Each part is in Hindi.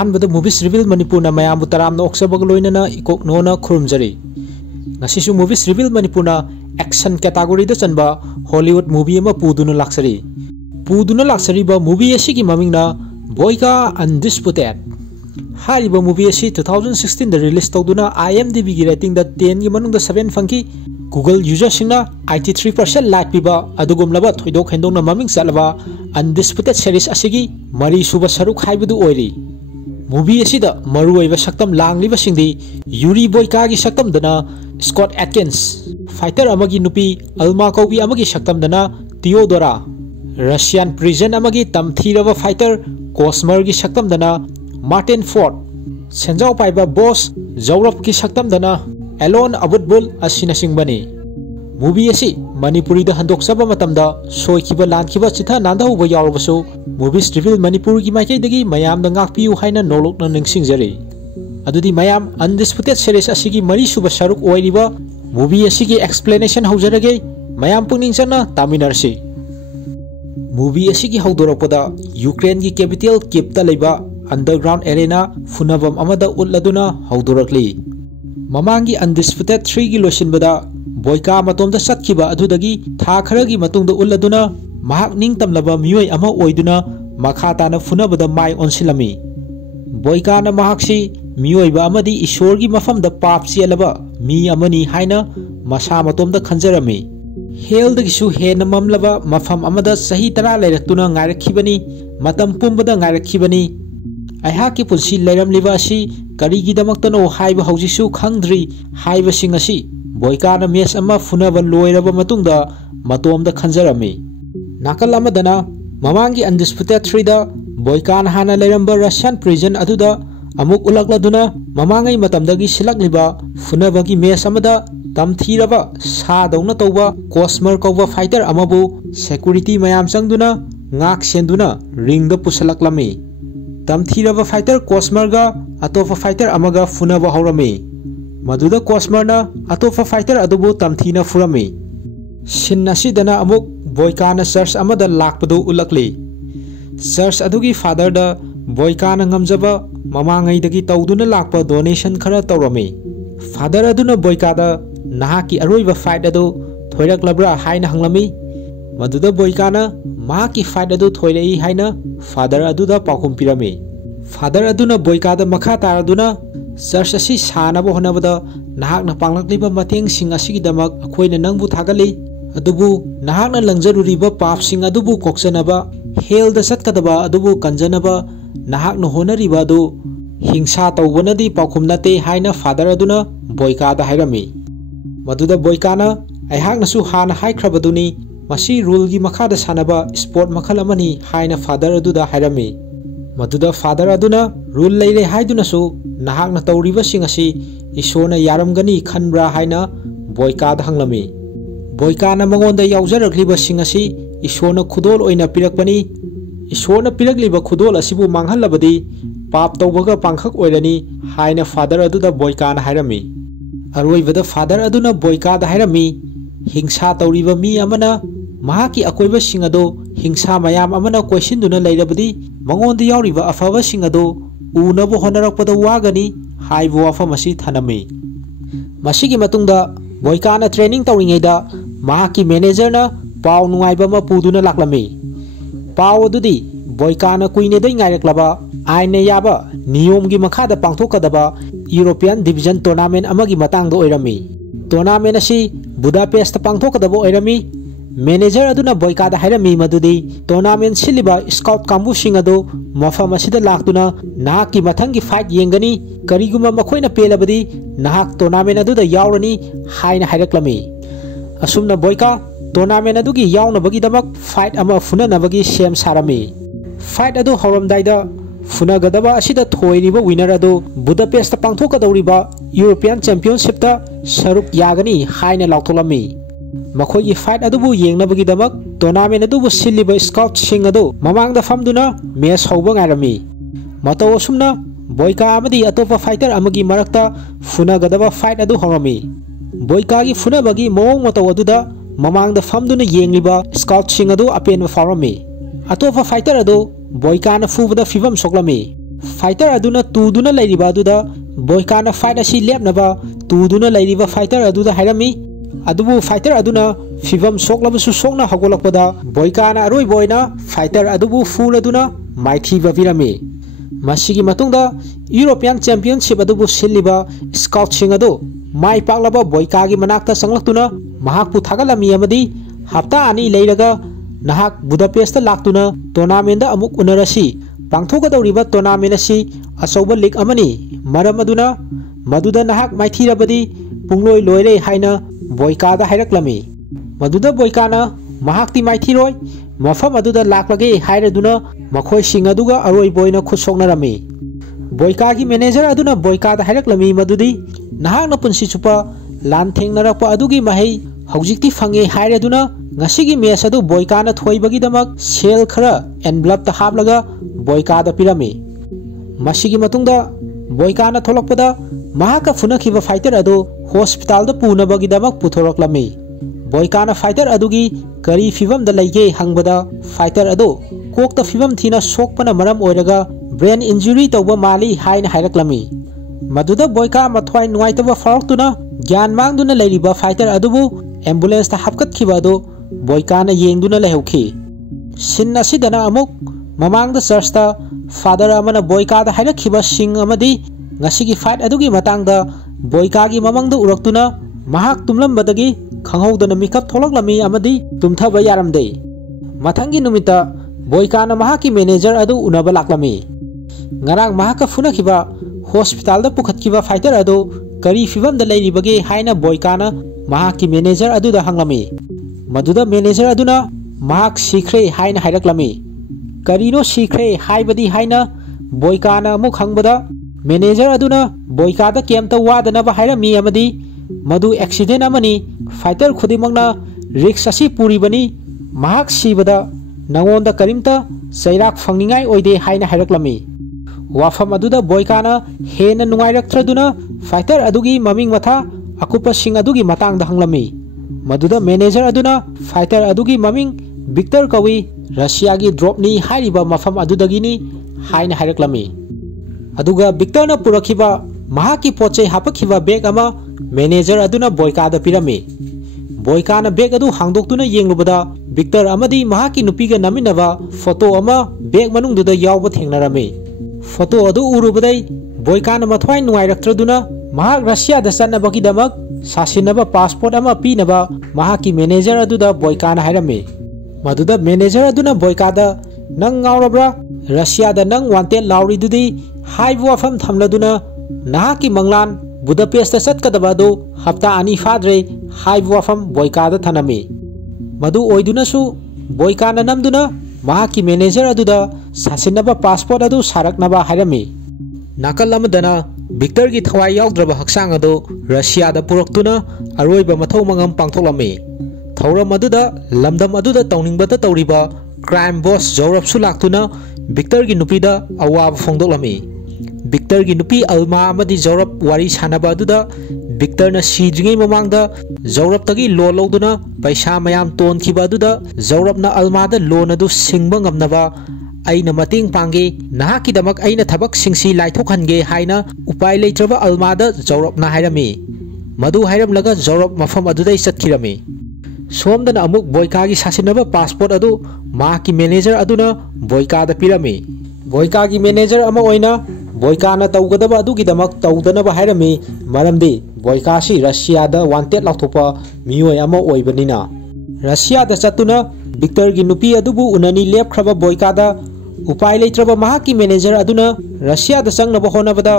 अहनबद मूवीज रिवील मणिपुर मयाम तराम ओक्सबग लोइनना इकोक नोना खुरुमजरी ngasisu movies reveal manipurna action category da chanba Hollywood movie ama puduna laksari ba movie asigi mamingna Boyka Undisputed hariba movie asi 2016 da release tawduna IMDb gi rating da 10 gi manung da 7 fangki Google user singna 83% like piba adugum laba thoidok hendongna maming salaba Undisputed series asigi mari suba saruk haibudu oiri movie asida maru oiba saktam langliba singdi Yuri Boyka gi saktam dana Scott Atkins fighter amagi nupi Alma Kaubi amagi saktam dana Theodora Russian prison amagi tamthiraba fighter Cosmer gi saktam dana Martin Ford senjau paiba boss Zaurab gi saktam dana Alon Abutbul asina singbani movie asi Manipuri da handok saba matamda soikiba lankhiba chitha nanda huba yawbasu movies reveal Manipur gi maikai dagi mayam da ngakpiu haina nolokna ningsingjari adudi mayam Undisputed series asigi mari suba saruk oiriba movie asigi explanation haujarage mayam pungning chana taminarsi movie asigi haudorapada Ukraine gi capital Kyiv ta leiba underground arena funabam amada utladuna haudorakli mamangi Undisputed 3 gi losinbada Boyka matomda satkiba adudagi tha kharagi matungda utladuna mahak ningtamlaba mioi ama oiduna makha tana funabada mai onsilami Boyka na mahaksi miyoiba amadi ishorgi mafamda pap sialaba mi amani haina masa matomda khanjarami heldagi hena mamlaba mafam amada sahi tara lairatuna ngairakhibani matam pumbada ngairakhibani aihaki punsi lairamliba asi karigi damaktano haiba haujisu khangdri haiba singasi Boyka na mes ama funaba loiraba matungda matomda khanjarami nakal amadana mamangi Undisputed 3 da Boyka na hana lairamba Russian prison aduda amuk ulakladuna mamangai matamdagi silakliba funabagi mes amada tamthiraba sadawna tawba Cosmer kawba fighter amabu security mayam changduna ngak senduna ringda pusalaklami tamthiraba fighter Cosmer ga atofa fighter amaga funaba haurami maduda Cosmer na atofa fighter adubu tamthina furami sinnasidana amuk Boyka na church amada lakpadu ulakli church adugi father da Boyka na ngamjaba mamangai dagi tawduna lakpa donation khara tawrami father aduna Boyka da nahaki aroiba fight adu thoiraklabra haina hanglami maduda Boyka na mahaki fight adu thoirei haina father aduda pakum pirami father aduna Boyka da makha taraduna church asi sanaba honabada nahakna panglakliba mateng sing asigi damak akoina nangbu thagali adubu nahakna langjaruriba pap sing adubu koksanaba hell da satkadaba adubu kanjanaba nahakna honariba adu hingsa tawbanadi pakhumnate haina father aduna Boyka da hairami maduda Boyka na aihaknasu hana haikrabaduni masi rule gi makhada sanaba sport makhal amani haina father aduda hairami maduda father aduna rule leire haiduna su nahakna tawriba singasi isona yaramgani khanbra haina Boyka da hanglami Boyka na mangonda yawjarakliba singasi isona khudol oina pirakpani isona pirakliba khudol asibu manghalabadi pap tawbaga pangkhak oirani haina father aduda Boyka na hairami aroibada father aduna Boyka da hairami hingsa tawriba mi amana mahaki akoiba singado hingsa mayam amana question-duna leirabadi mangonda yawriba afaba singado unabo honarakpada wagani haibu wafam asi thanami masigi matungda Boyka na training tawringaida mahaki manager na paw nungaiba ma puduna laklami paw adudi Boyka na kuine dai ngairaklaba aine yaba niyom gi makhada pangthokadaba European Division Tournament amagi matangda oirami tournament asi Budapest pangthokadaba oirami manager aduna Boyka da hairami madudi tournament siliba scout kambu singado mafam asida laktuna nahaki mathangi fight yengani kariguma makhoina pelabadi nahak tournament aduda yawrani haina hairaklami asumna Boyka tournament adugi yawnabagi damak fight ama funanabagi sem sarami fight adu horamdaida funagadaba asida thoiriba winner adu Budapest pangthokadawriba European Championship ta saruk yagani haina lautolami makhoi fight adubu yengnabagi damak tournament adubu siliba scout sing adu mamangda famduna match hauba ngairami mataw asumna Boyka amadi atopa fighter amagi marakta funagadaba fight adu horami Boyka gi funabagi mawong mataw aduda mamangda famduna yengliba scout sing adu apen farami atopa fighter adu Boyka na fubada fibam soklami fighter अदुना तुदुना लैरिबा अदुदा बोयकाना फाइट असी लेपनबा तुदुना लैरिबा फाइटर अदुदा हायरमी अदुबु फाइटर अदुना फिवम सोकलबसु सोकना हगोलकपदा बोयकाना अरोय बोयना फाइटर अदुबु फूल अदुना माइथीबा पिरमी मसिगी मतुंगदा यूरोपियन चैंपियनशिप अदुबु सिल्लिबा स्काउट सिंग अदु माइ पाकलबा बोयकागी मनाक्ता संगलक्तुना महाकपु थागलमी अमदी हप्ता आनी लैरगा नाहक बुदापेस्ट लाक्तुना टूर्नामेंट अमुक उनरसी पांथोगदौरिबा टूर्नामेंट असी अचौबा लीग अमनी मरम अदुना मदुदा नाहक माइथीरबदी पुंगलोय लोयरे हाइना बोयकादा हायरक्लमी मदुदा बोयकाना महाक्ति माइथीरोय मफम अदुदा लाक्लगे हायरदुना मखोय सिंग अदुगा अरोय बोयना खुसोकनरमी बोयकागी मैनेजर अदुना बोयकादा हायरक्लमी मदुदी नाहकना पुंसी चुपा लानथेंगनरक्पा अदुगी महै हौजिक्ति fungi हायरदुना ngasi match adu boykana thoibagi damak sel khara envelope ta haplaga boykada pirami masigi matungda boykana tholokpada mahaka funakhiba fighter adu hospital da punabagi damak puthoroklami boykana fighter adugi kari fibam da laige hangbada fighter adu kokta fibam thina sokpana maram oiraga brain injury tawba mali haina hairaklami maduda boyka mathwai nuaitaba faraktuna gyan mangduna leiriba fighter adubu ambulance ta hapkat khiba adu बोयकाना येंगदुना लेहौखी सिन असिदना अमुक ममांगदा चर्चता फादर अमना बोयकादा हायरखिबा सिंग अमदी ngasiगी फाइट अदुगी मतंगदा बोयकागी ममंगदा उरक्तुना महाक तुमलंबदगी खंगौदना मिकप थोलक्लमी अमदी तुमथबा यारमदे मथंगी नुमिता बोयकाना महाकी मैनेजर अदु उनबा लाक्लमी ngarang mahaka funakhiba hospital da pukhatkiba fighter adu kari fibam da leiribage haina boykana mahaki manager adu da hanglami मदुदा मैनेजर अदुना महाक सीख्रे हाइना हायरक्लमी करीनो सीख्रे हाइबदी हाइना बोयकाना अमुक हंगबदा मैनेजर अदुना बोयकादा केमता वादनबा हायरमी अमदी मदु एक्सीडेंट अमनी फाइटर खुदिमंगना रिक्स असी पुरीबनी महाक सीबदा नंगोंदा करीमता सैराक फंगनिंगाई ओइदे हाइना हायरक्लमी वाफम अदुदा बोयकाना हेन नुंगाइरक्त्रदुना फाइटर अदुगी ममिंग मथा अकुपा सिंग अदुगी मतांगदा हंगलमी मदुदा मैनेजर अदुना फाइटर अदुगी ममिंग विक्टर कवी रशिया की ड्रॉपनी हाइरिबा मफम अदुदगिनी हाइना हायरक्लमी अदुगा विक्टरना पुरखिबा महाकी पोचे हापखिबा बैग अमा मैनेजर अदुना बोयकादा पिरमी बोयकाना बैग अदु हांगदोक्तुना येंगलुबदा विक्टर अमदी महाकी नुपीगा नमिनबा फोटो अमा बैग मनुंगदुदा यावबा थेंगनारमी फोटो अदु उरुबदै बोयकाना मथवाई नुंगाइरक्त्रदुना महाक रशिया दा चन्नबगिदमक सासिनबा पासपोर्ट अमा पीनबा महाकी मैनेजर अदुदा बोयकाना हायरमी मदुदा मैनेजर अदुना बोयकादा नंग गाउरब्रा रशिया दा नंग वांटेड लाउरिदुदी हाइबु वाफम थमलदुना नाहाकी मंगलान बुदापेस्ट चटकदबा दो हप्ता आनी फाद्रे हाइबु वाफम बोयकादा थनमी मदु ओइदुनासु बोयकाना नमदुना महाकी मैनेजर अदुदा सासिनबा पासपोर्ट अदु सारकनबा हायरमी नाकल अमदना विक्टर की थवाई याउद्रबा हक्सांग अदो रशिया दा पुरक्तुना अरोइबा मथौ मंगम पांथोक्लमी थौरम अदुदा लमदम अदुदा तौनिंगबता तौरिबा क्राइम बॉस जौरबसु लाक्तुना विक्टर की नुपीदा अवाब फोंदोक्लमी विक्टर की नुपी अल्मा अमदी जौरब वारी सानबा अदुदा विक्टर न सीद्रिङै ममांगदा जौरबतगी लोन लौदुना पैसा मयाम तोनखिबा अदुदा जौरबना अल्मादा लोन अदु सिंगबा ngamnaba aina mating pange nahakidamak aina thabak singsi laithokhange haina upai leitraba almada jawrapna hairami madu hairam laga jawrap mafam adudai chatkirami somdana amuk boyka gi sasinaba passport adu ma ki manager aduna boyka da pirami boyka gi manager ama oina boyka na tawgadaba adugi damak tawdanaba hairami maramdi boyka si Russia da wanted lauthopa mioi ama oibanina Russia da chatuna Victor gi nupi adubu unani lep khraba boyka da उपाय लेत्रबा महाकी मैनेजर अदुना रशिया दा चंगनबा होनबदा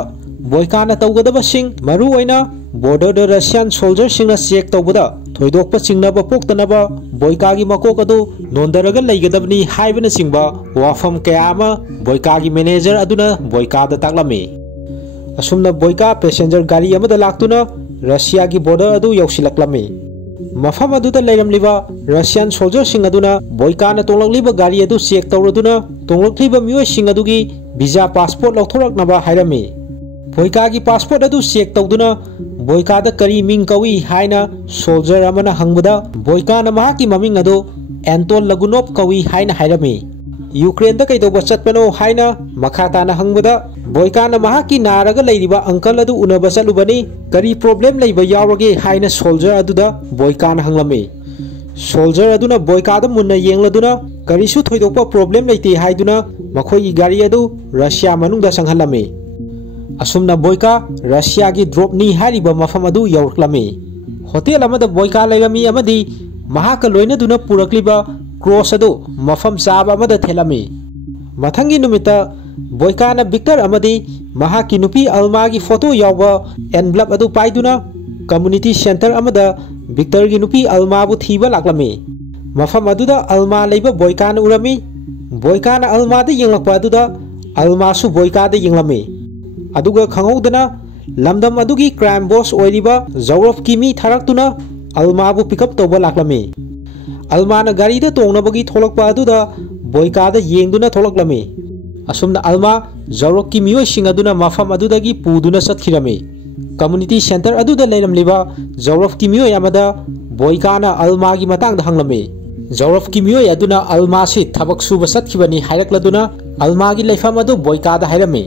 बोयकाना तौगदबा सिंग मरु ओइना बॉर्डर द रशियन सोल्जर सिंगना चेक तौबदा थोइदोकपा चिंगनबा पोक्तनबा बोयकागी मकोक अदु नोंदरगा लैगदबनी हाइबना चिंगबा वाफम कयामा बोयकागी मैनेजर अदुना बोयकादा ताकलमी असुमना बोयका पैसेंजर गाड़ी अमदा लाक्तुना रशिया की बॉर्डर अदु यौसिलक्लमी मफम अदुदा लेरमलिबा रशियन सोल्जर सिंग अदुना बोयकाना तोंलक्लिबा गाड़ी अदु चेक तौरदुना तोंलक्लिबा मियोय सिंग अदुगी वीजा पासपोर्ट लौथोरकनबा हायरमी बोयकागी पासपोर्ट अदु चेक तौदुना बोयकादा करी मिंग कवी हाइना सोल्जर अमना हंगबदा बोयकाना महाकी ममिंग अदु एंटोन लगुनोव कवी हाइना हायरमी यूक्रेन दा कइदौबा चटपनो हाइना मखा ताना हंगबदा बोयकाना महाकी नारगा लैरिबा अंकल अदु उनबा चलुबनी करी प्रॉब्लम लैबा यावगे हाइना सोल्जर अदुदा बोयकाना हंगलमे सोल्जर अदुना बोयकादा मुन्ना येंगलदुना करीसु थोइदोपा प्रॉब्लम लैते हाइदुना मखोई गाड़ी अदु रशिया मनुंगदा संघलमे असुमना बोयका रशिया की ड्रॉप नी हारिबा मफम अदु यौरक्लमे होटेल अमदा बोयका लैरमी अमदी महाका लोइनदुना पुरक्लिबा क्रॉस अदु मफम चाबा अमदा थेलमे मथंगी नुमिता बोयकाना विक्टर अमदी महाकी नुपी अल्मा की फोटो यावबा एनवलप अदु पाइदुना कम्युनिटी सेंटर अमदा विक्टर की नुपी अल्मा बु थीबा लाक्लमे मफम अदुदा अल्मा लैबा बोयकाना उरमी बोयकाना अल्मा दा येंगलकपा अदुदा अल्मासु बोयका दा येंगलमे अदुगा खंगौदना लमदम अदुगी क्राइम बॉस ओइरिबा जौरफ की मी थारक्तुना अल्मा बु पिकअप तौबा लाक्लमे अल्माना गाड़ी दा तोंगनबगी थोलकपा अदुदा बोयका दा येंगदुना थोलकलमे असुमना अल्मा जौरफ की मियोय सिंग अदुना मफम अदुदगी पुदुना चतखिरमे कम्युनिटी सेंटर अदुदा लैरमलिबा जौरफ की मियोय अमदा बोयकाना अल्मा की मतंग दा हंगलमे जौरफ की मियोय अदुना अल्मा से थबक सुबा चतखिबनी हायरक्लदुना अल्मा की लैफम अदु बोयका दा हायरमे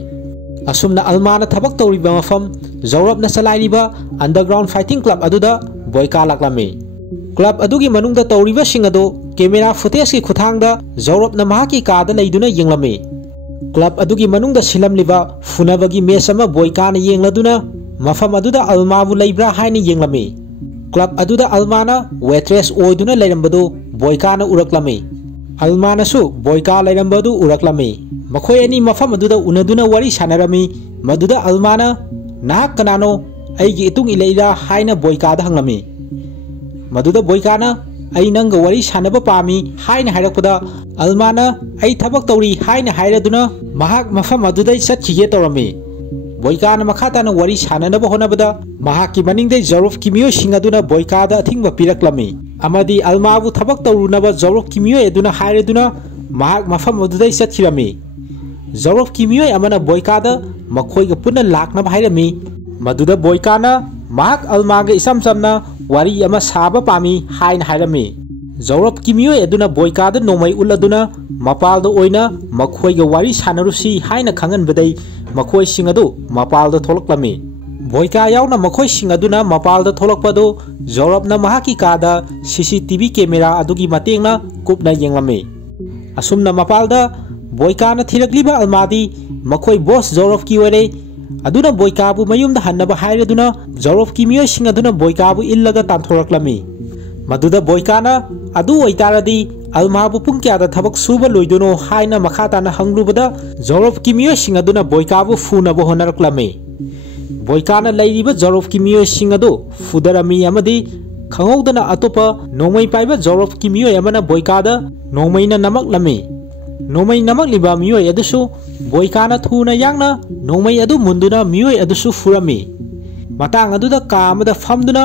असुमना अल्माना थबक तौरिबा मफम जौरफना चलाइरिबा अंडरग्राउंड फाइटिंग क्लब अदुदा बोयका लाक्लमे क्लब अदुगी मनुंगदा तौरिबा सिंग अदु कैमरा फुटेज की खुथांगदा जौरफना महाकी कादा लैदुना येंगलमे क्लब अदुगी मनुंगदा सिलमलिबा फुनबगी मैच अमा बोयकाना येंगलदुना मफम अदुदा अल्माबु लैब्रा हाइना येंगलमे क्लब अदुदा अल्माना वेट्रेस ओइदुना लैरंबदु बोयकाना उरक्लमे अल्मानासु बोयका लैरंबदु उरक्लमे मखोय अनि मफम अदुदा उनदुना वरी सानरमी मदुदा अल्माना नाहक कनानो अैगी इतुंग इलैरा हाइना बोयकादा हंगलमे मदुदा बोयकाना अै नंग वरी सानबा पामी हाइना हायरकपदा अल्माना अै थबक तौरी हाइना हायरदुना महाक मफम अदुदै चतखिगे तौरमे बोयकाना मखाताना वरी साननबा होनबदा महाकी मनिंगदै जौरफ की मियोय सिंग अदुना बोयकादा अथिंगबा पिरक्लमे अमदी अल्माबु थबक तौरुनबा जौरफ की मियोय अदुना हायरदुना महाक मफम अदुदै चतखिरमे जौरफ की मियोय अमना बोयकादा मखोयगा पुन्ना लाक्नबा हायरमी मदुदा बोयकाना महाक अल्मागा इसम समना वारी अमा साबा पामी हाइना हायरमी जौरफ की मियोय अदुना बोयकादा नोमै उल्लदुना मपालदा ओइना मखोयगा वारी सानरुसी हाइना खंगनबदै मखोय सिंग अदु मपालदा थोलक्लमे बोयका यावना मखोय सिंग अदुना मपालदा थोलक्पदो जौरफना महाकी कादा सीसीटीवी कैमरा अदुगी mateengna kupna yenglame asumna mapalda बोयकाना थिरक्लिबा अल्मादी मखोय बॉस जौरफ की ओरे अदुना बोयकाबु मयुमदा हन्नबा हायरदुना जौरफ की मियोय सिंग अदुना बोयकाबु इल्लगा तांथोरक्लमे मदुदा बोयकाना अदु ओइतारदी अल्माबु पुंग क्यादा थबक सुबा लोइदुनो हाइना मखाताना हंगलुबदा जौरफ की मियोय सिंग अदुना बोयकाबु फुनबो होनरक्लमे बोयकाना लैरिबा जौरफ की मियोय सिंग अदु फुदरमी अमदी खंगौदना अतोपा नोमै पाइबा जौरफ की मियोय अमना बोयकादा नोमैना नमक्लमे नोमै नमक्लिबा मियोय अदुसु बोयकाना थुना यांगना नोमै अदु मुंदुना मियोय अदुसु फुरमी मतांग अदुदा कामदा फमदुना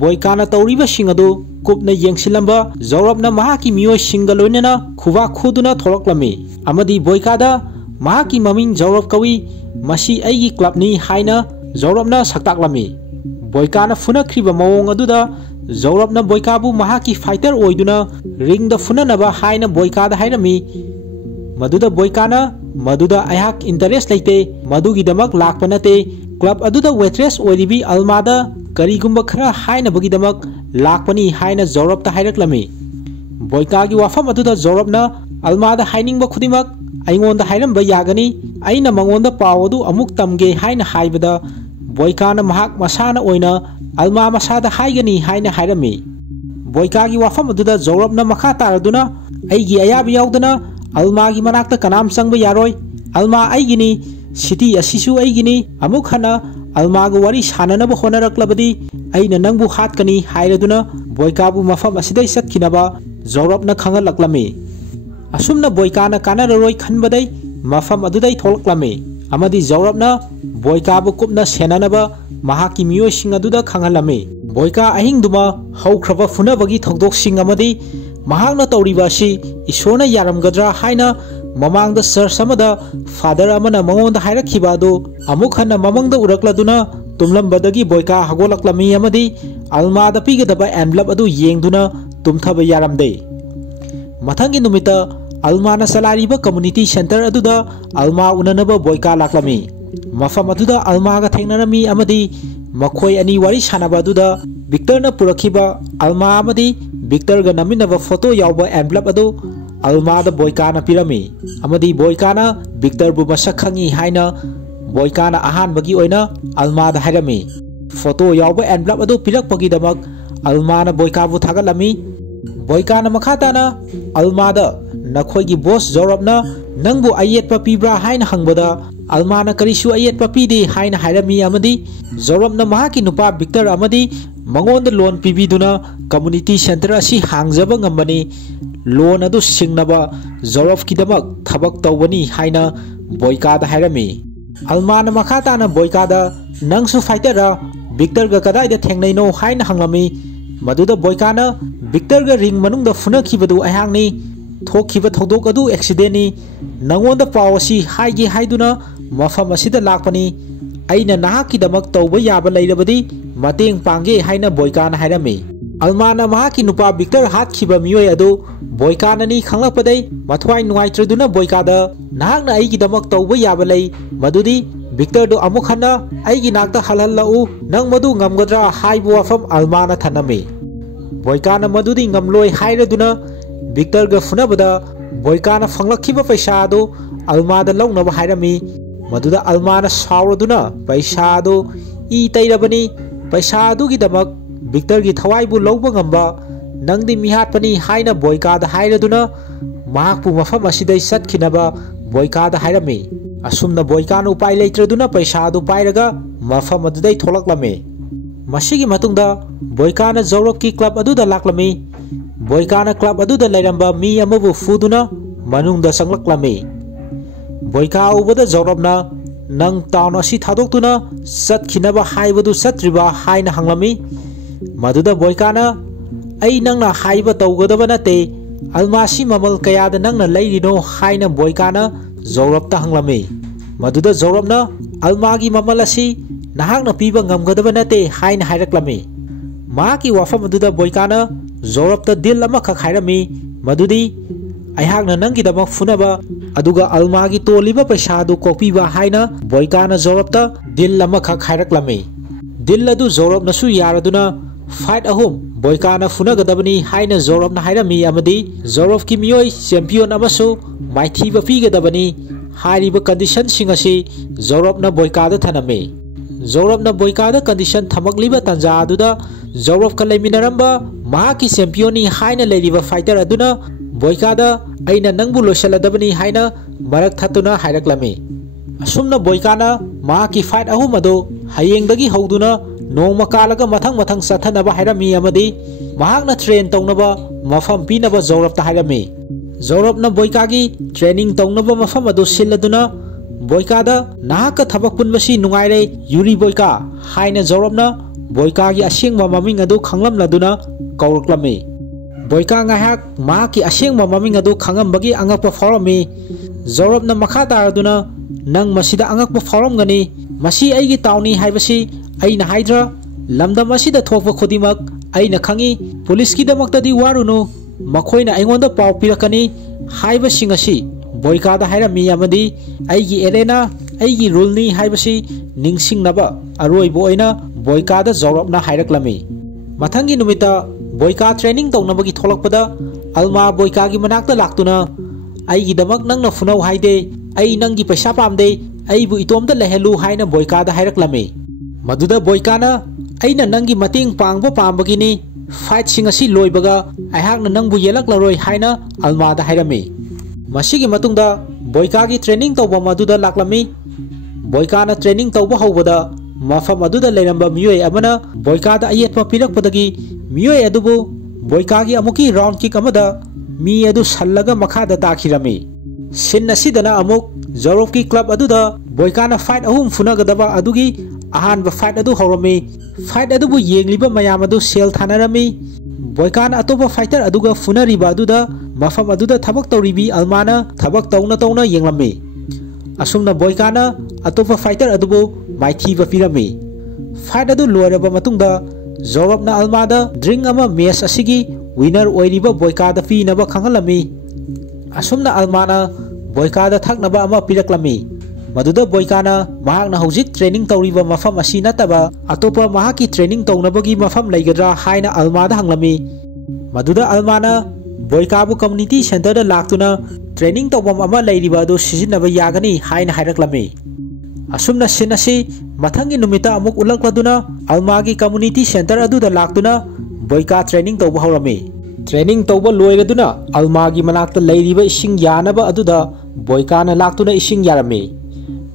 बोयकाना तौरिबा सिंग अदु कुपना येंगसिलंबा जौरफना महाकी मियोय सिंग लोइनना खुवा खुदुना थोरक्लमे अमदी बोयकादा महाकी ममिंग जौरफ कवि मसी अैगी क्लबनी हाइना जौरफना सक्ताक्लमे बोयकाना फुनख्रिबा मवोंग अदुदा जौरफना बोयकाबु महाकी फाइटर ओइदुना रिंगदा फुननबा हाइना बोयकादा हायरमी मदुदा बोयकाना मदुदा अयाक इंटरेस्ट लेते मदुगिदमक लाक्पा नते क्लब अदुदा वेट्रेस ओइरिबी अल्मादा करीगुंबा खरा हाइनबगिदमक लाक्पनी हाइना जौरफता हायरक्लमे बोयकागी वाफम अदुदा जौरफना अल्मादा हाइनिंगबा खुदिमक अइंगोंदा हायरंबा यागनी अइना मंगोंदा पाव अदु अमुक तमगे हाइना हाइबदा बोयकाना महाक मसाना ओइना अल्मा मसादा हाइगनी हाइना हायरमी बोयकागी वाफम अदुदा जौरफना मखा तारदुना अैगी अयाब यावदना अल्मा की मनाक्ता कनाम संग यारोय अल्मा अैगिनी सिटी असिसु अैगिनी अमुक हना अल्मा गु वारी साननब होनरक्लबदी अैना नंगबु हातकनी हायरदुना बोयकाबु मफम असिदै चतखिनबा जौरफना खंगलक्लमे असुमना बोयकाना कानररोय खनबदै मफम अदुदै थोलक्लमे अमदी जौरफना बोयकाबु कुपना सेननबा महाकी मियोय सिंग अदुदा खंगलमे बोयका अहिंगदुमा हौख्रबा फुनबगी थौदोकसिंग अमदी महांगना तौरिबा असि ईश्वरना यारमगद्रा हाइना ममांगदा चर्च अमदा फादर अमना मंगोंदा हायरखिबा अदु अमुक हन्ना ममंगदा उरक्लदुना तुमलंबदगी बोयका हगोलक्लमी अमदी अल्मादा पीगदबा एनवलप अदु येंगदुना तुमथबा यारमदे मथंगी नुमिता अलमाना चलारीब कम्युनिटी सेंटर अदुदा अलमा उननब बोयका लाक्लमी मफम अदुदा अलमागा थेंगनरमी अमदी मखोय अनि वारी सानबा अदुदा विक्टरना पुरखिबा अलमा अमदी विक्टरगा नमिनब फोटो यावबा एनवलप अदु अलमादा बोयकाना पिरमी अमदी बोयकाना विक्टर बु मसक खंगी हाइना बोयकाना अहानबगी ओइना अलमादा हाइरमी फोटो यावबा एनवलप अदु पिरकपगीदमक अलमाना बोयकाबु थागलमी बोयकाना मखाताना अलमादा नखोयगी बॉस जोरबना नंगबु अयेतपा पीब्रा हाइना हंगबदा अलमाना करिसु अयेतपा पीदे हाइना हाइरमी अमदी जोरबना महाकी नुपा विक्टर अमदी मंगोंद लोन पीबीदुना कम्युनिटी सेंटर असि हांगजबा ngambani लोन अदु सिंगनबा जोरब किदमक थबक तौबनी हाइना बोयकादा हाइरमी अलमाना मखाताना बोयकादा नंगसु फाइटर विक्टर गा कदाइदा थेंगनैनो हाइना हंगलमी मदुदा बोयकाना विक्टर गा रिंग मनुंगदा फुनखिबदु अहांगनी थोखिबा थौदोक अदु एक्सीडेंटनी नंगोंदा पाव असि हाइगे हाइदुना मफम असिदा लाकपनी अइना नाहाकिदमक तौबा याबा लैरबदी मतेंग पांगे हाइना बोयकाना हाइरमी अलमाना महाकी नुपा विक्टर हातखिबा मियोय अदु बोयकानानी खंगलपदै मथवाई नुवाइत्रदुना बोयकादा नाहाकना अइगिदमक तौबा याबा लै मदुदी विक्टर दो अमुक हन्ना अइगी नाकता हलहल्लाउ नंग मदु ngमगद्रा हाइबो वाफम अलमाना थनमी बोयकाना मदुदी ngमलोय हाइरदुना विक्टर गा फुनबदा बोयकाना फंगलखिबा पैसादो अलमादा लौनबा हाइरमी मदुदा अलमाना सावरदुना पैसादो ई तैरबनी पैसादुगिदमक विक्टर की थवाइबु लौबा ngamba नंगदी मिहाटपनी हाइना बोयकादा हाइरदुना महाकपु मफम असिदै सत्खिनबा बोयकादा हाइरमी असुमना बोयकाना उपाय लेत्रदुना पैसादु पाइरगा मफम अदुदै थोलक्लमे मसिगी मतुंगदा बोयकाना जोरब की क्लब अदुदा लाक्लमी बोयकाना क्लब अदुदा लैरंबा मी अमबु फुदुना मनुंगदा संगलक्लमे बोयका उबदा जोरबना नंग टाउन असि थादोक्तुना सत्खिनबा हाइबदु सत्रिबा हाइना हंगलमी मदुदा बोयकाना अई नंगना हाइबा तौगदबा नते अलमासी ममल कयादा नंगना लैरिनो हाइना बोयकाना जोरबता हंगलमी मदुदा जोरबना अलमागी ममल असि नाहाकना पीबा ngमगदबा नते हाइना हाइरक्लमी माकी वाफम अदुदा बोयकाना जोरबता दिल अमखक हाइरमी मदुदी अहाकना नंगीदमक फुनबा अदुगा अलमागी तोलिबा पैसादु कोपीबा हाइना बोयकाना जोरबता दिल अमखक हाइरक्लमी दिल अदु जोरबनसु यारदुना फाइट अहुम बोयकाना फुनगदबनी हाइना जोरबना हाइरमी अमदी जोरब की मियोय चैंपियन अमसु माइथीबा पीगदबनी हारिबा कंडीशन सिंग असि जोरबना बोयकादा थनमे जोरबना बोयकादा कंडीशन थमकलिबा तंजा अदुदा जोरब का लेमिनरंबा महाकी चैंपियनी हाइना लेरिबा फाइटर अदुना बोयकादा अइना नंगबु लोसलदबनी हाइना मरक थतुना हाइरक्लमे असुमना बोयकाना महाकी फाइट अहुम अदो हयेंगदगी हौदुना नोंमा कालगा मथंग मथंग सथनबा हाइरमी अमदी महाकना ट्रेन तौनबा मफम पीनबा जोरबता हाइरमी जोरबना बोयकागी ट्रेनिंग तौनबा मफम अदो सिलदुना बोयकादा नाहका थबक पुनबसी नुंगाइरे यूरी बोयका हाइना जोरबना बोयकागी असेंगबा ममिंग अदो खंगलमलदुना कौरक्लमी बोयका ngaihak mahaki asengba maming adu khangambagi angakpa forami जोरबना मखा तारदुना नंग मसिदा अंगकपा फौरमगनी मसी आइगी ताउनी हाइबसी आइना हाइद्रा लमदम मसिदा थोकपा खुदिमक आइना खंगी पुलिस की दमक्तदी वारुनु मखोइना आइंगोंदा पाउ पिरकनी हाइबसिंग असि बोयकादा हाइरमी अमदी आइगी एरेना आइगी रूलनी हाइबसी निंगसिंगनबा अरोइबो ओइना बोयकादा जोरबना हाइरक्लमी मथंगी नुमिता बोयका ट्रेनिंग तौनबगी थोलकपदा अलमा बोयकागी मनाक्ता लाक्तुना आइगी दमक नंगना फुनौ हाइदे आई नंगी पैसा पामदे आइबु इतोमदा लहेलु हाइना बोयकादा हाइरक्लमी मदुदा बोयकाना आइना नंगी मतेंग पांगबो पामबगिनी फाइट सिंग असि लोइबगा आहाकना नंगबु येलक्लरोय हाइना अलमादा हाइरमी मसिगी मतुंगदा बोयकागी ट्रेनिंग तौबा मदुदा लाक्लमी बोयकाना ट्रेनिंग तौबा हौबदा मफम अदुदा लेरंबा मियोय अमना बोयकादा अयेतपा पिरकपदगी मियोय अदुबु बोयकागी अमुकी राउंड किक अमदा मी अदु सल्लगा मखादा ताखिरमी सिन असिदना अमुक जोरब की क्लब अदुदा बोयकाना फाइट अहुम फुनगदबा अदुगी अहानबा फाइट अदु हौरमी फाइट अदुबु येंगलिबा मयाम अदु सेल थानरमी बोयकाना अतोबा फाइटर अदुगा फुनरिबा अदुदा मफम अदुदा थबक तौरिबी अलमाना थबक तौना तौना येंगलमी असुमना बोयकाना अतोबा फाइटर अदुबु माइथीबा पिरमी फाइट अदु लोरबा मतुंगदा जोरबना अलमादा ड्रिंक अमा मैच असिगी विनर ओइरिबा बोयकादा पीनबा खंगलमी असुमना अलमाना बोयकादा थकनबा अमा पिरक्लमी मदुदा बोयकाना महाकना हौजिक ट्रेनिंग तौरिबा मफम असी नतबा अतोपा महाकी ट्रेनिंग तौनबगी मफम लैगद्रा हाइना अलमादा हंगलमी मदुदा अलमाना बोयकाबु कम्युनिटी सेंटर दा लाक्तुना ट्रेनिंग तौबम अमा लैरिबा अदु सिजिनबा यागनी हाइना हाइरक्लमी असुमना सिनसी मथंगी नुमिता अमुक उलक्लदुना अलमागी कम्युनिटी सेंटर अदुदा लाक्तुना बोयका ट्रेनिंग तौबा हौरमी ट्रेनिंग तौबा लोयरदुना अलमागी मनाक्ता लैरिबा इसिंग यानबा अदुदा बोयकाना लाक्तुना इसिंग यारमी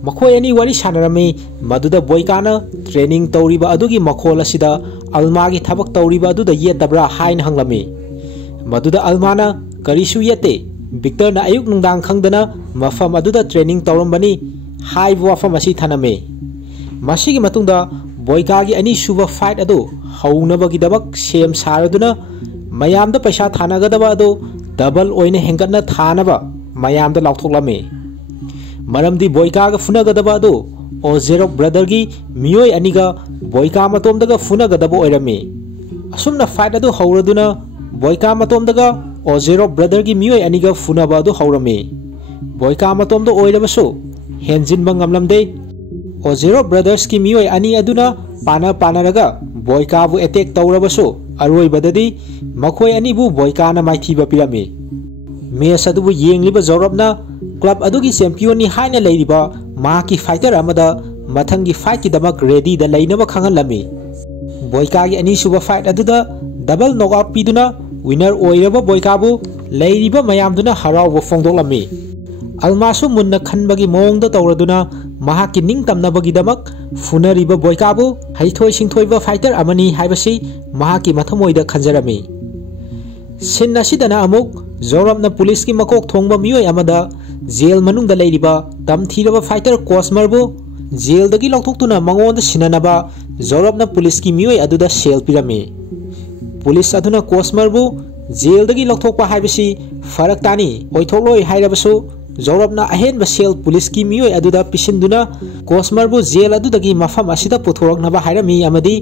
मखोय अनि वारी सानरमी मदुदा बोयकाना ट्रेनिंग तौरिबा अदुगी मखोल असिदा अलमागी थबक तौरिबा अदुदा येतबरा हाइन हंगलमी मदुदा अलमाना करिसु येते विक्टरना अयुक नुंदांग खंगदना मफम अदुदा ट्रेनिंग तौरमबनी हाइब वाफम असी थनमे मसिगी मतुंगदा बोयकागी अनि सुबा फाइट अदु हौनबगिदबक सेम सारदुना मयामदा पैसा थानागदबा अदु डबल ओइने हेंगतना थानबा मयामदा लाउथोक्लमे मरमदी बोयकागा फुनगदबा अदु ओजेरोक ब्रदरगी मियोय अनिगा बोयका मतोमदगा फुनगदबा ओइरमे असुमना फाइट अदु हौरदुना बोयका मतोमदगा ओजेरोक ब्रदरगी मियोय अनिगा फुनबा अदु हौरमे बोयका मतोमदा ओइरबसु हेंजिनबा ngamlamde ओजेरो ब्रदर्स की मियोय अनि अदुना पानरगा बोयकाबु अटैक तौरबसु अरोइबददी मखोय अनिबु बोयकाना माइथीबा पिरमे मेस अदुबु येंगलिबा जौरबना क्लब अदुगी चैंपियन नि हाइना लैरिबा माकी फाइटर अमदा मथंगी फाइट की दमक रेडी द लैनबा खंगलमी बोयकागी अनि सुबा फाइट अदुदा डबल नॉकआउट पीदुना विनर ओइरबा बोयकाबु लैरिबा मयामदुना हरावबा फोंदोलमी अलमासु मुन्ना खनबगी मोंगदा तौरदुना महाकी निंगतमनबगीदमक फुनरिबा बोयकाबु हैथोय सिंथोयबा फाइटर अमनी हाइबसी महाकी मथमोइदा खंजरमी सिन असिदना अमुक जौरबना पुलिस की मकोक थोंगबा मियोय अमदा जेल मनुंगदा लैरिबा तमथीरबा फाइटर कोस्मरबु जेलदगी लौथोक्तुना मंगोंदा सिननबा जौरबना पुलिस की मियोय अदुदा सेल पिरमी पुलिस अदुना कोस्मरबु जेलदगी लौथोक्पा हाइबसी फरक तानी ओइथोक्लोय हाइरबसु जौरबना अहेन सेल पुलिस की मियोय अदुदा पिसिंदुना कोस्मरबु जेल अदुदगी मफम असिदा पुथोरकनबा हाइरमी अमदी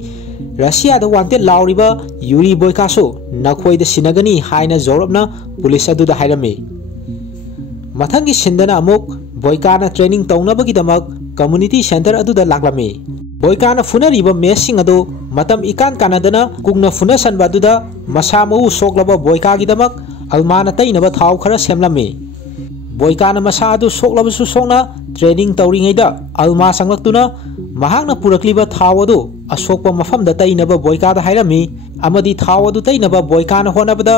रशियादा वांटेड लाउरिबा यूरी बोयकासु नखोयदा सिनगनी हाइना जौरबना पुलिस अदुदा हाइरमी मथंगी सिंदना अमुक बोयकाना ट्रेनिंग तौनबगीदमक कम्युनिटी सेंटर अदुदा लाक्लमी बोयकाना फुनरिबा मेसिंग अदु मतम इकान कानदना कुंगना फुनसनबा अदुदा मसा मऊ सोक्लबा बोयकागीदमक अलमाना तैनबा थाव खरा सेमलमी बोयकाना मसा अदु सोक्लबसु सोक्ना ट्रेनिंग तौरिङैदा अलमा संगलक्तुना महाकना पुरक्लिबा थाव अदु असोकपा मफमदा तैनबा बोयकादा हाइरमी अमदी थाव अदु तैनबा बोयकाना होनबदा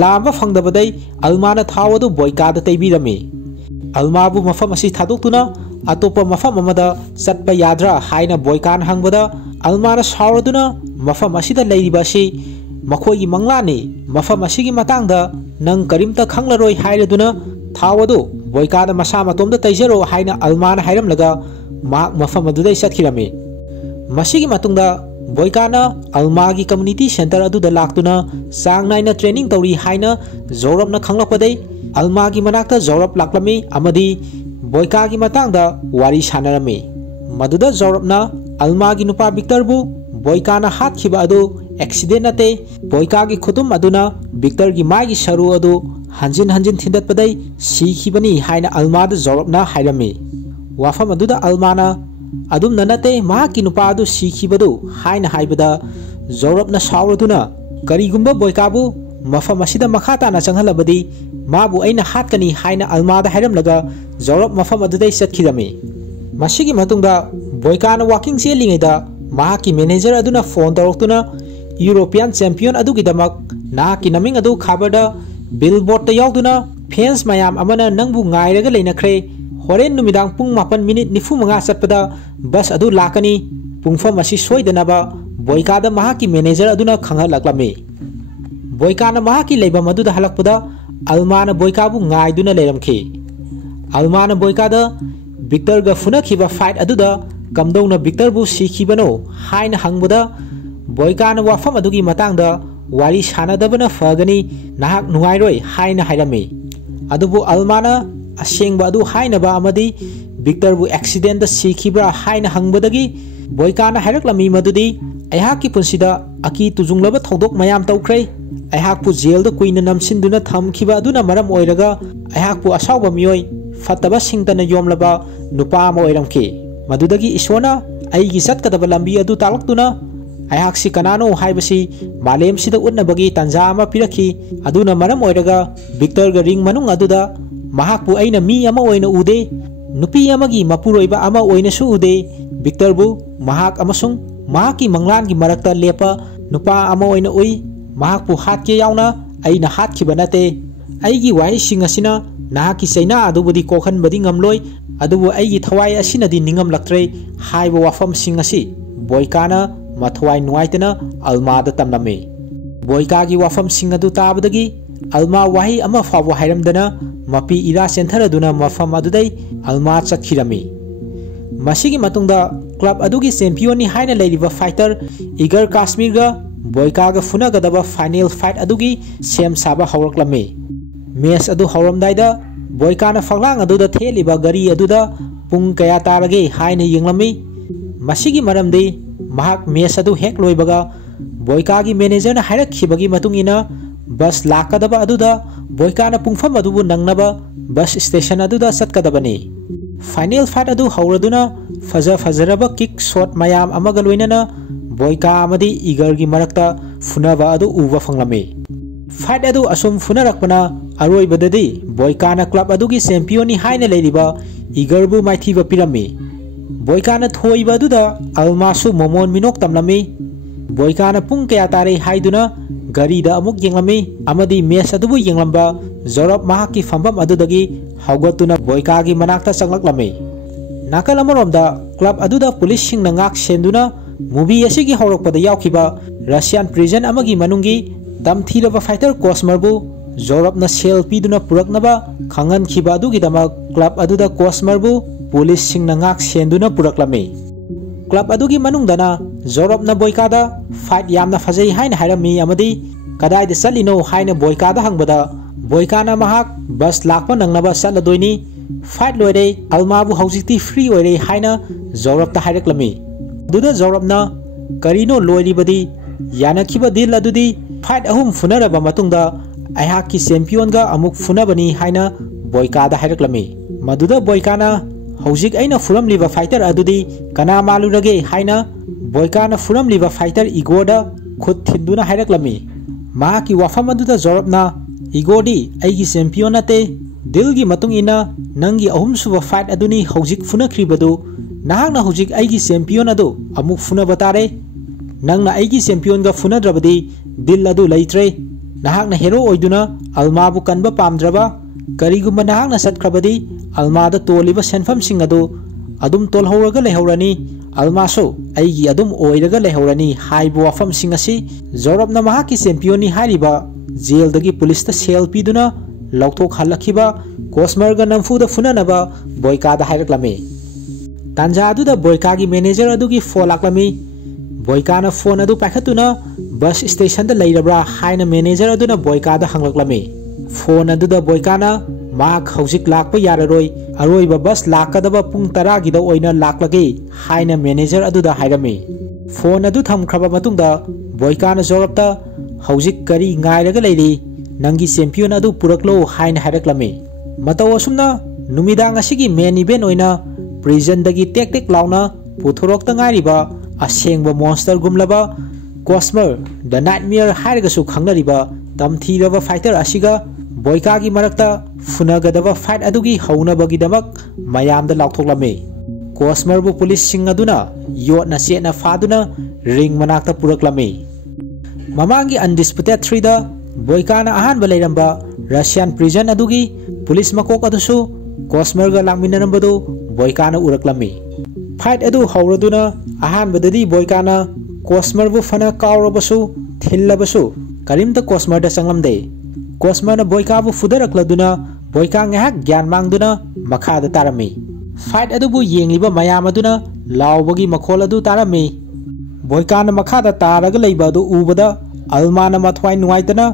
लांबा फंगदबदै अलमाना थाव अदु बोयकादा तैबिरमी अलमाबु मफम असि थादोक्तुना अतोपा मफम अमदा चटपा याद्रा हाइना बोयकाना हंगबदा अलमाना सावरदुना मफम असिदा लैरिबासि मखोयगी मंगलानी मफम असिगी मतांगदा नंग करिमता खंगलरोय हाइरदुना थावदु बोयकादा मसा मतोमदा तैजरो हाइना अलमाना हाइरमलगा माक मफम अदुदै सतखिरमी मसिगी मतुंगदा बोयकाना अलमागी कम्युनिटी सेंटर अदुदा लाक्तुना सांग नाइना ट्रेनिंग तौरी हाइना जौरबना खंगलकपदै अलमागी मनाक्ता जौरब लाक्लमी अमदी बोयकागी मतांगदा वारी सानरमी मदुदा जौरबना अलमागी नुपा विक्टरबु बोयकाना हातखिबा अदु एक्सीडेंट नते बोयकागी खुतुम अदुना विक्टरगी मागी सरू अदु हंजिन हंजिन थिंदतपदै सीखिबनी हाइना अलमादा जौरबना हाइरमी वाफम अदुदा अलमाना अदुमना नते महाकी नुपा अदु सीखिबदु हाइना हाइबदा जौरबना सावरदुना करिगुंबा बोयकाबु मफम असिदा मखाताना चंगहलबदी माबु अइना हातकनी हाइना अलमादा हाइरमलगा जौरब मफम अदुदै सतखिरमी मसिगी मतुंगदा बोयकाना वाकिंग चेलिङैदा महाकी मैनेजर अदुना फोन तौरक्तुना यूरोपियन चैंपियन अदुगिदमक नाकी नमिंग अदु खाबरदा बिलबोर्ड याउदुना फैंस मयाम अमना नंगबु ngairaga leinakre होरेन नुमिदांग पुंग 8:45 चटपदा बस अदु लाकनी पुंगफम असि सोइदनबा बोयकादा महाकी मैनेजर अदुना खंगहलक्लमी बोयकाना महाकी लेबा मदुदा हलकपदा अलमाना बोयकाबु ngaiduna लेरमखि अलमाना बोयकादा विक्टरगा फुनखिबा फाइट अदुदा कमदौना विक्टरबु सीखिबनो हाइना हंगबदा बोयकाना वाफम अदुगी मतांगदा वारी सानदबना फगनी नाहक नुगाइरोय हाइना हाइरमी अदुबु अलमाना असेंगबा अदु हाइनबा अमदी विक्टरबु एक्सीडेंट सीखिब्रा हाइना हंगबदगी बोयकाना हाइरक्लमी मदुदी अयहाकी पुंसिदा अकी तुजुंगलबा थौदोक मयाम तौख्रे अहाकपु जेल कुइन नमसिंदुना थमखिबा अदुना मरम ओइरगा अहाकपु असाउबा मियोय फतबा सिंगतना योमलबा नुपा अमा ओइरमखि मदुदगी ईश्वरना अइगी चटकदबा लंबी अदु तालक्तुना अहाकसि कनानो हाइबसि मालेमसिदा उन्नबगी तंजा अमा पिरखि अदुना मरम ओइरगा विक्टरगा रिंग मनुंग अदुदा महाकपु अइना मी अमा ओइना उदे नुपी अमगी मपुरोइबा अमा ओइनासु उदे विक्टरबु महाक अमसुंग महाकी मंगलानगी मरक्ता लेपा नुपा अमा ओइना उइ महाकपु हातके याउना अइना हातखिबा नते अइगी वाइसिंग असिना नाहाकी चैना अदुबुदी कोखनबदी ngamloi अदुबु अइगी थवाई असिनदी निंगमलक्त्रे हाइबा वाफमसिंग असि बोयकाना मथवाई नुवाइतना अल्मादा तमलमे बोयकागी वाफमसिंग अदु ताबदगी अल्मा वाही अमा फाबो हाइरमदना मपी इरा सेंथरदुना मफम अदुदै अल्मा चखिरमी मसिगी मतुंगदा क्लब अदुगी चैंपियन हाइना लेरिबा फाइटर इगर काश्मीरगा बोयकागा फुनागदबा फाइनल फाइट अदुगी सेम साबा हौरक्लमे मैच अदु हौरमदाइदा बोयकाना फगलांग अदुदा थेलिबा गरी अदुदा पुंग कया तारगे हाइना यंगलमी मसिगी मरमदे महाक मैच अदु हेक लोइबगा बोयकागी मैनेजरना हाइरखिबगी मतुंगिना बस लाकदबा अदुदा बोयकाना पुंगफम अदुबु नंगनबा बस स्टेशन अदुदा चटकदबनी फाइनल फाइट अदु हौरदुना फजरबा किक शॉट मयाम अमगा लोइनना बोयका अमदी इगरगी मरक्ता फुनबा अदु उबा फंगलमे फाइट अदु असुम फुनरकपना अरोइबददी बोयकाना क्लब अदुगी चैंपियन हाइना लेरिबा इगरबु माइथीबा पिरमी बोयकाना थोइबा अदुदा अल्मासु मोमोन मिनोक तमलमी बोयकाना पुंग कया तारे हाइदुना गरीदा अमुक यंगलमी अमदी मैच अदुबु यंगलंबा जोरब महाकी फंबम अदुदगी हौगतुना बोयकागी मनाक्ता चंगलक्लमे नाकल अमरोमदा क्लब अदुदा पुलिस सिंगना ngak सेंदुना मूवी असिगी हौरकपदा यावखिबा रशियन प्रिजन अमगी मनुंगी तमथीरबा फाइटर कोस्मरबु जोरबना सेल पीदुना पुरकनबा खंगनखिबा अदुगिदमक क्लब अदुदा कोस्मरबु पुलिस सिंगना ngak सेंदुना पुरकलमे क्लब अदुगी मनुंगदना जोरबना बोयकादा फाइट यामना फजै हाइना हाइरमी अमदी कदाइदा चलिनो हाइना बोयकादा हंगबदा बोयकाना महाक बस लाकपा नंगनबा चलदोइनी फाइट लोइरे अल्माबु हौजिकती फ्री ओइरे हाइना जोरबता हाइरक्लमी दुदा जोरबना करिनो लोइरिबदी यानखिबा दिल अदुदी फाइट अहुम फुनरबा मतुंगदा अहाकी चैंपियनगा अमुक फुनबनी हाइना बोयकादा हाइरक्लमी मदुदा बोयकाना हौजिक अइना फुरमलिबा फाइटर अदुदी कना मालुरगे हाइना बोयकाना फुरमलिबा फाइटर इगोरदा खुद थिंदुना हाइरक्लमी माकी वाफम अदुदा जोरबना इगोरदी अइगी चैंपियन नते दिलगी मतुंग इना नंगी अहुम सुबा फाइट अदुनी हौजिक फुनख्रिबदु नाहकना हौजिक अइगी चैंपियन अदु अमुक फुनबा तारे नंगना अइगी चैंपियनगा फुनद्रबदी दिल अदु लैत्रे नाहकना हेरो ओइदुना अल्माबु कनबा पामद्रबा करिगुम्बा नाहकना सटख्रबदी अल्मादा तोलिबा सेनफम सिंग अदु अदुम तोलहौरगा लेहौरनी अल्मासो अइगी अदुम ओइरगा लेहौरनी हाइबो वाफम सिंग असि जोरबना महाकी चैंपियन हारिबा जेलदगी पुलिसता सेल पीदुना लौथोक हल्लखिबा कोस्मरगा नंफुदा फुननबा बोयकादा हाइरक्लमे तांजा अदुदा बोयकागी मैनेजर अदुगी फोन लाक्लमी बोयकाना फोन अदु पाखतुना बस स्टेशन दा लैरब्रा हाइना मैनेजर अदुना बोयकादा हंगलक्लमी फोन अदुदा बोयकाना माक हौजिक लाकपा याररोय अरोइबा बस लाकदबा पुंग 10 गिदा ओइना लाक्लगे हाइना मैनेजर अदुदा हाइरमी फोन अदु थमख्रबा मतुंगदा बोयकाना जोरबता हौजिक करी ngairaga leiri नंगी चैंपियन अदु पुरकलो हाइना हाइरक्लमी मतौ असुमना नुमिदांग असिगी मेन इवेंट ओइना प्रिजन दगी टेक टेक लाउना पुथोरक्ता ngairiba असेंगबा मॉन्स्टर गुमलबा कोस्मर द नाइटमेयर हाइरगसु खंगनरिबा तमथीरबा फाइटर असिगा बोयकागी मरक्ता फुनगदबा फाइट अदुगी हौनबगिदमक मयामदा लाउथोक्लमे कोस्मरबु पुलिस सिंग अदुना योटना सेना फादुना रिंग मनाक्ता पुरकलमे ममांगी अनडिस्प्यूटेड 3 दा बोयकाना अहानबा लेरंबा रशियन प्रिजन अदुगी पुलिस मकोक अदुसु कोस्मरगा लामिनरंबदु बोयकाना उरकलमी फाइट अदु हौरदुना अहानबददी बोयकाना कोस्मरबु फना कावरबसु थिल्लबसु करिमता कोस्मरदा चंगलमदे कोस्मरना बोयकाबु फुदरक्लदुना बोयका ngahak ग्यान मांगदुना मखादा तारमी फाइट अदुबु येंगलिबा मयाम अदुना लावबगी मखोल अदु तारमी बोयकाना मखादा तारगा लैबा अदु उबदा अल्माना मथवाई नुवाइतना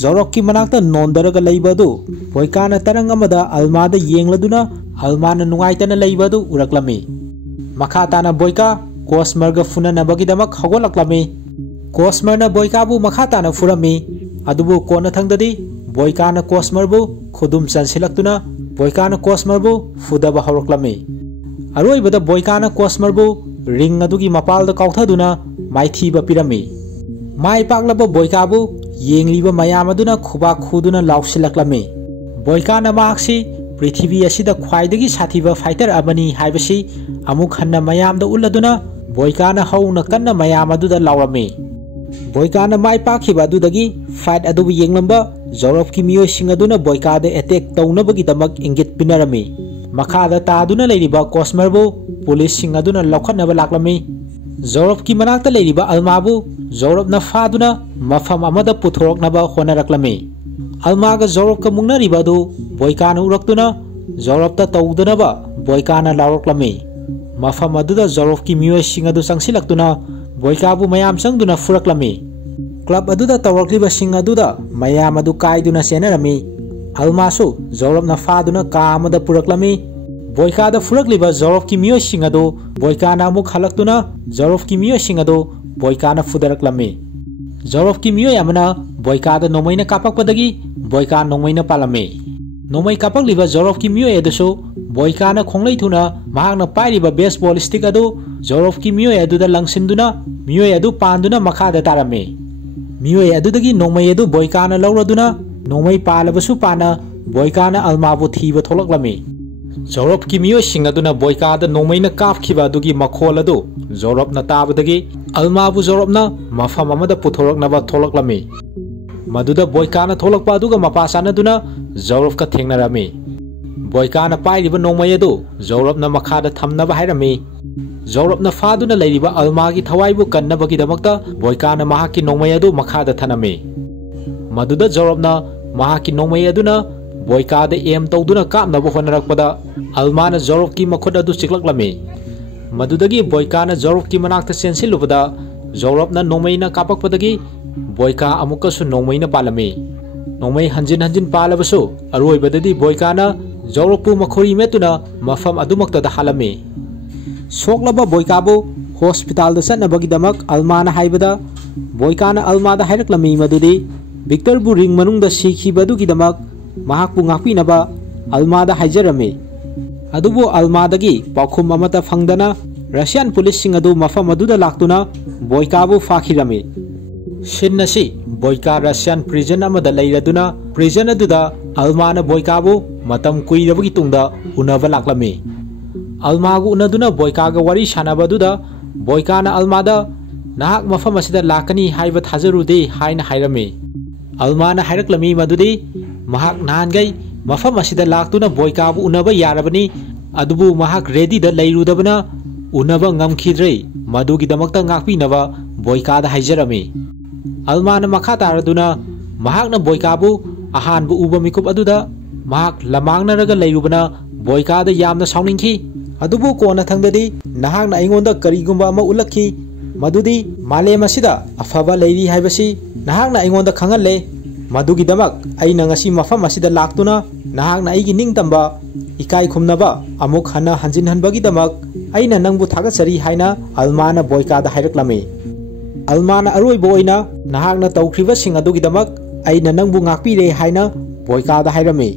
जोरक्की मनाक्ता नोंदरगा लैबा अदु बोयकाना तरंग अमदा अल्मादा येंगलदुना अल्माना नुवाइतना लैबा अदु उरक्लमी मखाताना बोयका कोस्मरगा फुननबगिदमक हगोलक्लमी कोस्मरना बोयकाबु मखाताना फुरमी अदुबु कोना थंगददी बोयकाना कोस्मरबु खुदुम चनसिलक्तुना बोयकाना कोस्मरबु फुदबा हौरक्लमे अरोइबदा बोयकाना कोस्मरबु रिंग अदुगी मपालदा काउथदुना माइथीबा पिरमे माइ पाकलबा बोयकाबु येंगलिबा मयाम अदुना खुबा खुदुना लाउसिलक्लमे बोयकाना माक्सी पृथ्वी असिदा ख्वाइदगी साथीबा फाइटर अमनी हाइबसी अमुक हन्ना मयामदा उल्लदुना बोयकाना हौना कन्ना मयाम अदुदा लाउरमे बोयकाना माइ पाखिबा अदुदगी फाइट अदुबु येंगलंबा जोरफकी मियोइसिंग अदुना बोयकादा अटैक तौनबगीदमक इंगित पिनरमे मखादा तादुना लेरिबा कोस्मरबु पुलिससिंग अदुना लौखटनबा लाक्लमे जोरफकी मनाक्ता लेरिबा अल्माबु जोरफना फादुना मफम अमदा पुथोरकनबा होनरक्लमे अल्मागा जोरफका मुंगनरिबादु बोयकाना उरक्तुना जोरफता तौदनबा बोयकाना लाउरक्लमे मफम अदुदा जोरफकी मियोइसिंग अदु संगसिलक्तुना बोयकाबु मयाम संगदुना फुरक्लमे क्लब अदुदा तौरक्लिबा सिंग अदुदा मयाम अदु कायदुना सेनरमे अल्मासु जोरफना फादुना कामदा पुरक्लमे बोयकादा फुरक्लिबा जोरफकी मियोइसिंग अदु बोयकाना अमुक हलक्तुना जोरफकी मियोइसिंग अदु बोयकाना फुदरक्लमे जोरफकी मियोइ अमना बोयकादा नोमैना कापकपदगी बोयका नोमैना पालमे नोमै कापकलिबा जोरफकी मियोइ अदुसु बोयकाना खोंगलैथुना महाकना पाइरिबा बेसबॉल स्टिक अदु जोरफकी मियोइ अदुदा लंगसिनदुना मियोइ अदु पांदुना मखादा तारमे मियोइ अदुदगी नोमै अदु बोयकाना लौरदुना नोमै पालबसु पाना बोयकाना अल्माबु थीबा थोलक्लमे जोरफकी मियोइसिंग अदुना बोयकादा नोमैना कापखिबा अदुगी मखोल अदु जोरफना ताबदगी अल्माबु जोरफना मफम अमदा पुथोरकनबा थोलक्लमे मदुदा बोयकाना थोलक्पा अदुगा मपासानदुना जोरफका थेंगनरमे बोयकाना पाइरिबा नोमै अदु जोरफना मखादा थमनबा हाइरमे जोरफना फादुना लेरिबा अल्मागी थवाइबु कन्नबगीदमक्ता बोयकाना महाकी नोमै अदु मखादा थनमे मदुदा जोरफना महाकी नोमै अदुना बोयकादा एम तौदुना कापनबा होनरक्पदा अल्माना जोरफकी मखुद अदु चिक्लक्लमे मदुदगी बोयकाना जोरफकी मनाक्ता चेनसिलुबदा जोरफना नोमैना कापकपदगी बोयका अमुकसु नोमैना पालमे नोमै हंजिन हंजिन पालबसु अरोइबददी बोयकाना जोरफपु मखोरी मेतुना मफम अदुमक्तदा हालमे सोक्लबा बोयकाबु हॉस्पिटल चटनबगीदमक अल्माना हाइबदा बोयकाना अल्मादा हाइरक्लमे मदुदी विक्टरबु रिंग मनुंगदा सिखिबदुगीदमक महाकपु ngapiनबा अल्मादा हाइजरमे अदुबु अल्मादगी पाखुम अमता फंगदना रशियन पुलिससिंग अदु मफम अदुदा लाक्तुना बोयकाबु फाखिरमे सिन्नसी बोयका रशियन प्रिजन अमदा लैरदुना प्रिजन अदुदा अल्माना बोयकाबु मतम कुइरबगी तुंगदा उनबा लाक्लमे अल्मागु उनदुना बोयकागा वरी सानबदुदा बोयकाना अल्मादा नाहक मफम असिदा लाकनी हाइबा थाजरुदे हाइना हाइरमे अल्माना हाइरक्लमी मदुदी महाक नानगै मफम असिदा लाक्तुना बोयकाबु उनबा यारबनी अदुबु महाक रेडीदा लैरुदबना उनबा ngमखिद्रै मदुगीदमक्ता ngakpinaba बोयकादा हाइजरमे अल्माना मखा तारदुना महाकना बोयकाबु अहानबु उबा मिकुप अदुदा महाक लमांगनरगा लैरुबना बोयकादा यामना साउनिंखि अदुबु कोना थंगददी नहाकना अइंगोंदा करिगुंबा अमा उलक्खि मदुदी मालेम असिदा अफबा लैरि हाइबसी नहाकना अइंगोंदा खंगल्ले मदुगीदमक अइना ngasi मफम असिदा लाक्तुना नहाकना अइगी निंगतंबा इकाई खुमनबा अमुक हना हंजिन हनबगीदमक अइना नंगबु थागसरी हाइना अल्माना बोयकादा हाइरक्लमे अल्माना अरोइबो ओइना नहाकना तौख्रिबसिंग अदुगीदमक अइना नंगबु ngakpire हाइना बोयकादा हाइरमे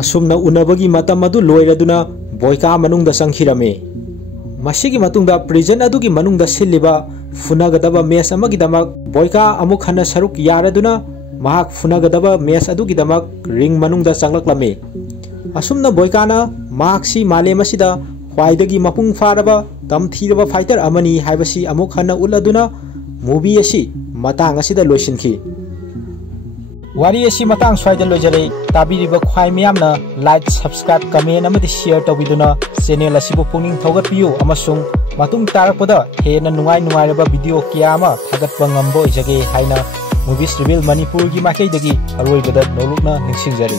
असुमना उनबगी मतम अदु लोइरदुना बोयका मनुंगदा संखिरमे मसिगी मतुंगदा प्रिजन अदुगी मनुंगदा सिल्लिबा फुनगदबा मेस अमगीदमक बोयका अमुक हना सरुक यारदुना महाक फुनगदबा मेस अदुगीदमक रिंग मनुंगदा चंगलक्लमे असुमना बोयकाना मार्क्सी मालेमसिदा ख्वाइदगी मपुंग फारबा तमथीरबा फाइटर अमनी हाइबसी अमुक हना उल्लदुना मूवी असी मतांग असिदा लोइसिनखि वारी असी मतांग स्वाइदा लोइजरे ताबिरिबा ख्वाइ मियामना लाइक सब्सक्राइब कमेंट अमदि शेयर तौबिदुना चैनल असिबु पुनिंग थौगतपियु अमसुंग मतुंग तारकपदा हेना नुंगाइ नुंगाइरबा वीडियो किया अमा थागतपा ngamboi जगे हाइना मूवीज रिवील मणिपुर की माइकैदगी अरोइबदा नोलुकना निंसिंगजरी।